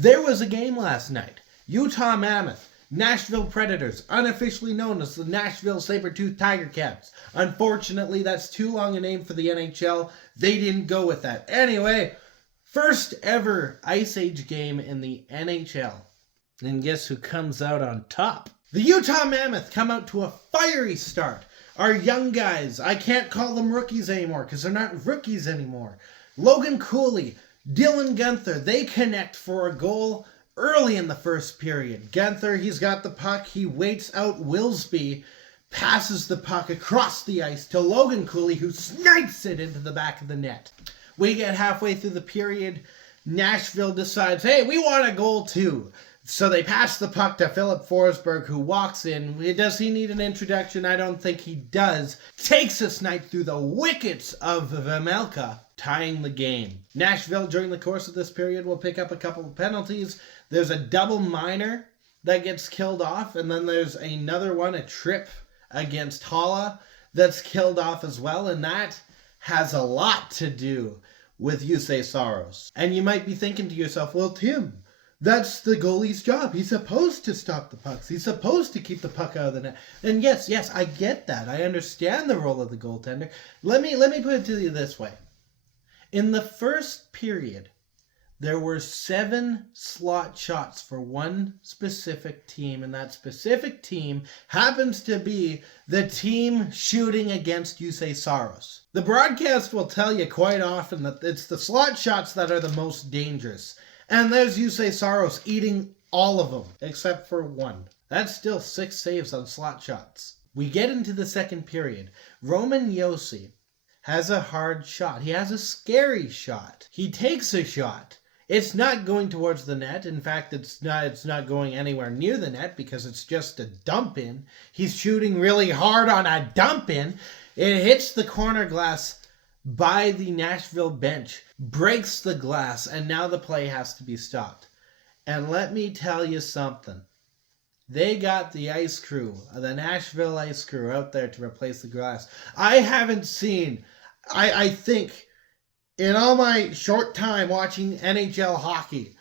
There was a game last night. Utah Mammoth, Nashville Predators, unofficially known as the Nashville Saber-Tooth Tiger Cats. Unfortunately, that's too long a name for the NHL. They didn't go with that. Anyway, first ever Ice Age game in the NHL. And guess who comes out on top? The Utah Mammoth come out to a fiery start. Our young guys, I can't call them rookies anymore because they're not rookies anymore. Logan Cooley, Dylan Guenther, they connect for a goal early in the first period. Guenther, he's got the puck. He waits out Wilsby, passes the puck across the ice to Logan Cooley, who snipes it into the back of the net. We get halfway through the period. Nashville decides, hey, we want a goal too. So they pass the puck to Philip Forsberg, who walks in. Does he need an introduction? I don't think he does. Takes a snipe through the wickets of Vejmelka, tying the game. Nashville, during the course of this period, will pick up a couple of penalties. There's a double minor that gets killed off, and then there's another one, a trip against Holla, that's killed off as well, and that has a lot to do with UTA Saros. And you might be thinking to yourself, well, Tim, that's the goalie's job. He's supposed to stop the pucks. He's supposed to keep the puck out of the net. And yes, I get that. I understand the role of the goaltender. Let me put it to you this way. In the first period, there were 7 slot shots for one specific team, and that specific team happens to be the team shooting against UTA Saros. The broadcast will tell you quite often that it's the slot shots that are the most dangerous. And there's UTA Saros eating all of them, except for one. That's still 6 saves on slot shots. We get into the second period. Roman Josi has a hard shot. He has a scary shot. He takes a shot. It's not going towards the net. In fact, it's not going anywhere near the net because it's just a dump in. He's shooting really hard on a dump in. It hits the corner glass by the Nashville bench, breaks the glass, and now the play has to be stopped. And let me tell you something. They got the ice crew, the Nashville ice crew, out there to replace the glass. I haven't seen, I think, in all my short time watching NHL hockey,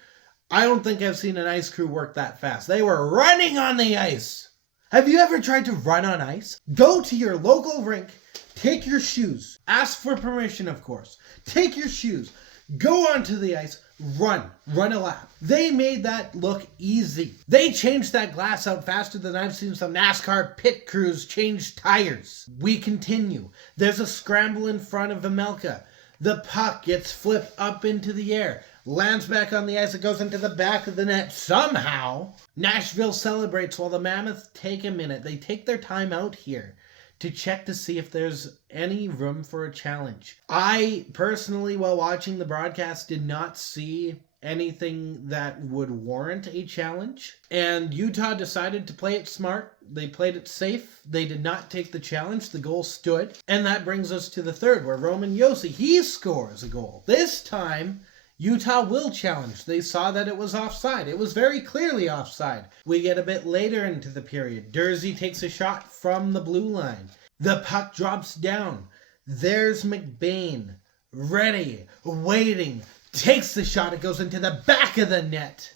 I don't think I've seen an ice crew work that fast. They were running on the ice. Have you ever tried to run on ice? Go to your local rink, take your shoes, ask for permission, of course. Take your shoes, go onto the ice, run a lap. They made that look easy. They changed that glass out faster than I've seen some NASCAR pit crews change tires. We continue. There's a scramble in front of Vejmelka. The puck gets flipped up into the air, lands back on the ice, it goes into the back of the net somehow. Nashville celebrates while the Mammoth take a minute. They take their time out here to check to see if there's any room for a challenge. I personally, while watching the broadcast, did not see anything that would warrant a challenge. And Utah decided to play it smart. They played it safe. They did not take the challenge. The goal stood. And that brings us to the third, where Roman Josi, he scores a goal. This time, Utah will challenge. They saw that it was offside. It was very clearly offside. We get a bit later into the period. Dursey takes a shot from the blue line. The puck drops down. There's McBain, ready, waiting, takes the shot. It goes into the back of the net.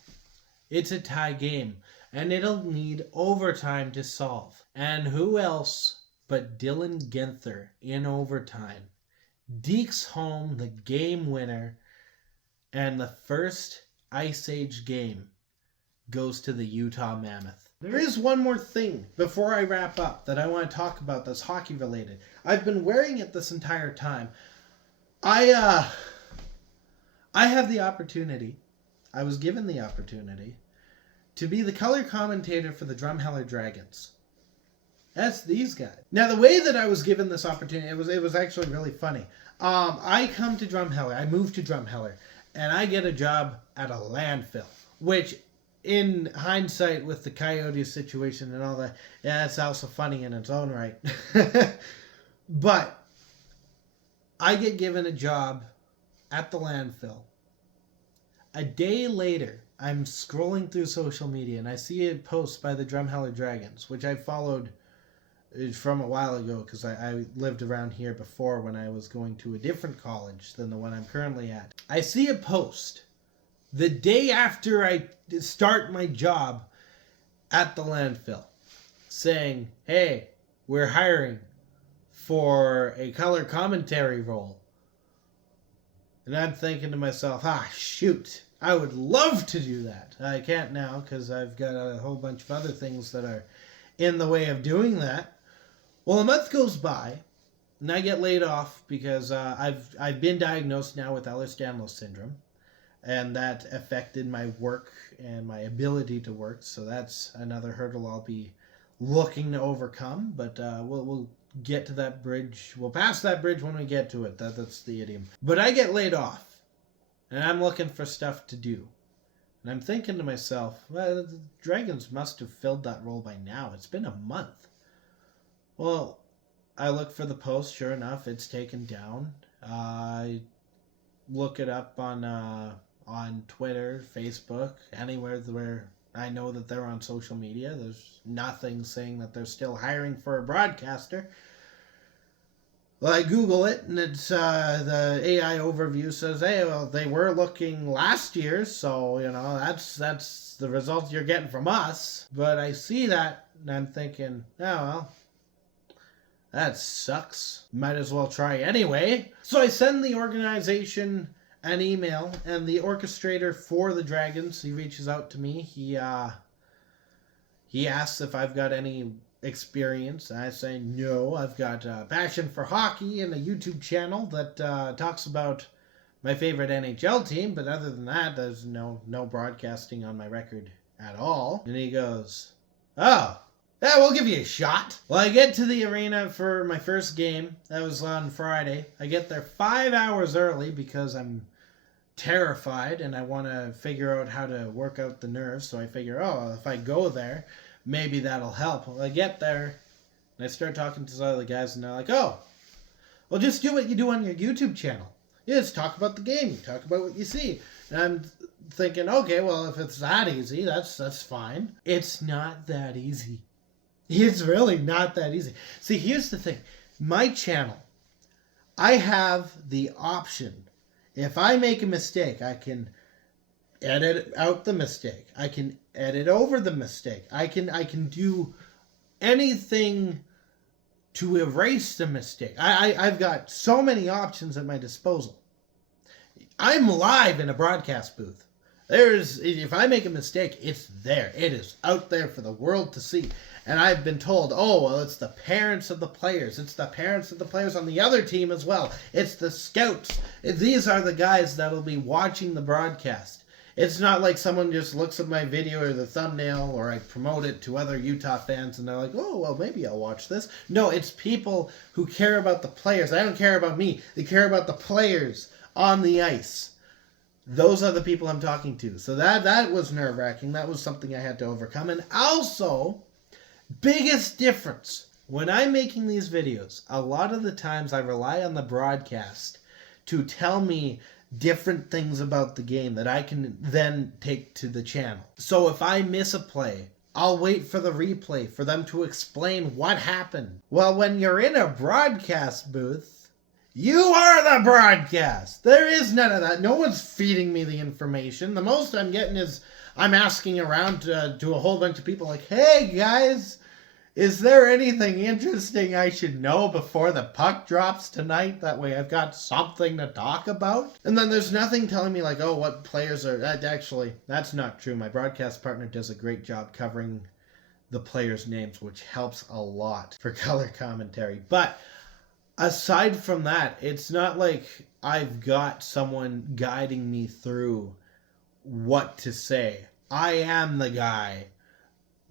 It's a tie game, and it'll need overtime to solve. And who else but Dylan Guenther in overtime dekes home the game winner. And the first Ice Age game goes to the Utah Mammoth. There is one more thing before I wrap up that I want to talk about that's hockey related. I've been wearing it this entire time. I have the opportunity, I was given the opportunity, to be the color commentator for the Drumheller Dragons. That's these guys. Now, the way that I was given this opportunity, it was actually really funny. I come to Drumheller, I moved to Drumheller, and I get a job at a landfill, which in hindsight with the Coyotes situation and all that, yeah, it's also funny in its own right. But I get given a job at the landfill. A day later, I'm scrolling through social media and I see a post by the Drumheller Dragons, which I followed from a while ago because I lived around here before when I was going to a different college than the one I'm currently at. I see a post the day after I start my job at the landfill, saying, hey, we're hiring for a color commentary role. And I'm thinking to myself, shoot, I would love to do that. I can't now because I've got a whole bunch of other things that are in the way of doing that. Well, a month goes by, and I get laid off because I've been diagnosed now with Ehlers-Danlos syndrome, and that affected my work and my ability to work. So that's another hurdle I'll be looking to overcome. But we'll get to that bridge. We'll pass that bridge when we get to it. That's the idiom. But I get laid off, and I'm looking for stuff to do. And I'm thinking to myself, well, the Dragons must have filled that role by now. It's been a month. Well, I look for the post. Sure enough, it's taken down. I look it up on Twitter, Facebook, anywhere where I know that they're on social media. There's nothing saying that they're still hiring for a broadcaster. Well, I Google it, and it's the AI overview says, hey, well, they were looking last year, so, that's the results you're getting from us. But I see that, and I'm thinking, oh, well, that sucks. Might as well try anyway. So I send the organization an email, and the orchestrator for the Dragons, he reaches out to me. He asks if I've got any experience. I say no. I've got a passion for hockey and a YouTube channel that talks about my favorite NHL team, but other than that, there's no broadcasting on my record at all. And he goes, oh, yeah, we'll give you a shot. Well, I get to the arena for my first game. That was on Friday. I get there 5 hours early because I'm terrified and I want to figure out how to work out the nerves. So I figure, if I go there, maybe that'll help. Well, I get there and I start talking to some other guys, and they're like, oh, well, just do what you do on your YouTube channel. You just talk about the game. You talk about what you see. And I'm thinking, okay, well, if it's that easy, that's fine. It's not that easy. It's really not that easy. See, here's the thing. My channel, I have the option. If I make a mistake, I can edit out the mistake. I can edit over the mistake. I can do anything to erase the mistake. I've got so many options at my disposal. I'm live in a broadcast booth. If I make a mistake, it's there. It is out there for the world to see. And I've been told, it's the parents of the players. It's the parents of the players on the other team as well. It's the scouts. These are the guys that will be watching the broadcast. It's not like someone just looks at my video or the thumbnail, or I promote it to other Utah fans and they're like, maybe I'll watch this. No, it's people who care about the players. They don't care about me. They care about the players on the ice. Those are the people I'm talking to. So that was nerve-wracking. That was something I had to overcome. And also, biggest difference, when I'm making these videos, a lot of the times I rely on the broadcast to tell me different things about the game that I can then take to the channel. So if I miss a play, I'll wait for the replay for them to explain what happened. Well, when you're in a broadcast booth, you are the broadcast. There is none of that. No one's feeding me the information. The most I'm getting is I'm asking around to a whole bunch of people like, hey guys, is there anything interesting I should know before the puck drops tonight? That way I've got something to talk about. And then there's nothing telling me like, what players are... Actually, that's not true. My broadcast partner does a great job covering the players' names, which helps a lot for color commentary. But aside from that, it's not like I've got someone guiding me through what to say. I am the guy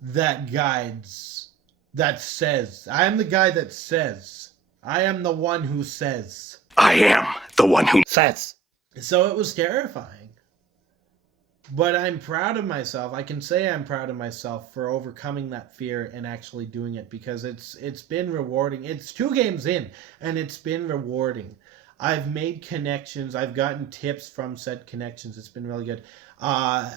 that guides... I am the guy that says. I am the one who says. I am the one who says. So it was terrifying. But I'm proud of myself. I can say I'm proud of myself for overcoming that fear and actually doing it, because it's been rewarding. It's 2 games in, and it's been rewarding. I've made connections. I've gotten tips from said connections. It's been really good. A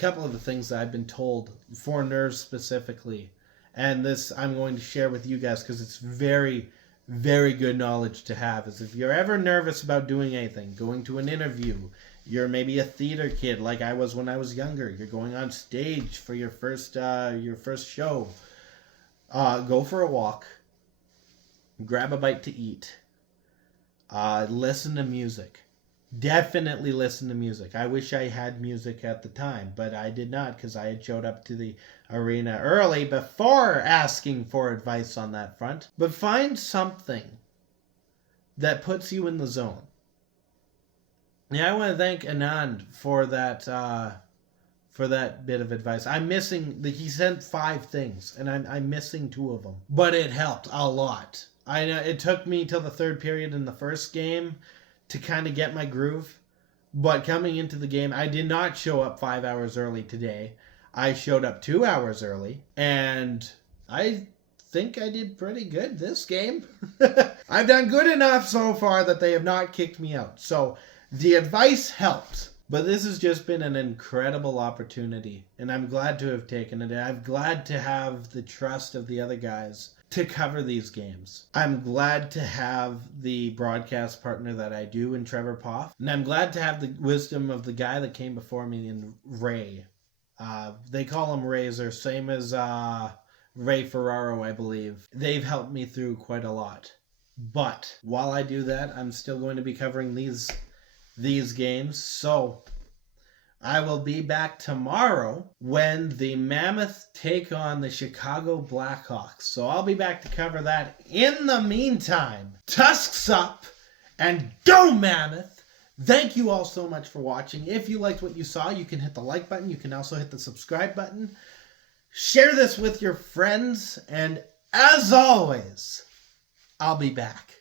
couple of the things that I've been told for nerves specifically, and this I'm going to share with you guys because it's very, very good knowledge to have, is if you're ever nervous about doing anything, going to an interview, You're maybe a theater kid like I was when I was younger. You're going on stage for your first show. Go for a walk. Grab a bite to eat. Listen to music. Definitely listen to music. I wish I had music at the time, but I did not because I had showed up to the arena early before asking for advice on that front. But find something that puts you in the zone. Yeah, I want to thank Anand for that bit of advice. I'm missing he sent 5 things, and I'm missing 2 of them, but it helped a lot. I know it took me till the 3rd period in the first game to kind of get my groove, but coming into the game, I did not show up 5 hours early today. I showed up 2 hours early, and I think I did pretty good this game. I've done good enough so far that they have not kicked me out. So the advice helped, but this has just been an incredible opportunity, and I'm glad to have taken it. I'm glad to have the trust of the other guys to cover these games. I'm glad to have the broadcast partner that I do in Trevor Poff, and I'm glad to have the wisdom of the guy that came before me in Ray. They call him Razor, same as Ray Ferraro, I believe. They've helped me through quite a lot. But while I do that, I'm still going to be covering these games. So I will be back tomorrow when the Mammoth take on the Chicago Blackhawks. So I'll be back to cover that. In the meantime, tusks up and go Mammoth! Thank you all so much for watching. If you liked what you saw, you can hit the like button. You can also hit the subscribe button. Share this with your friends. And as always, I'll be back.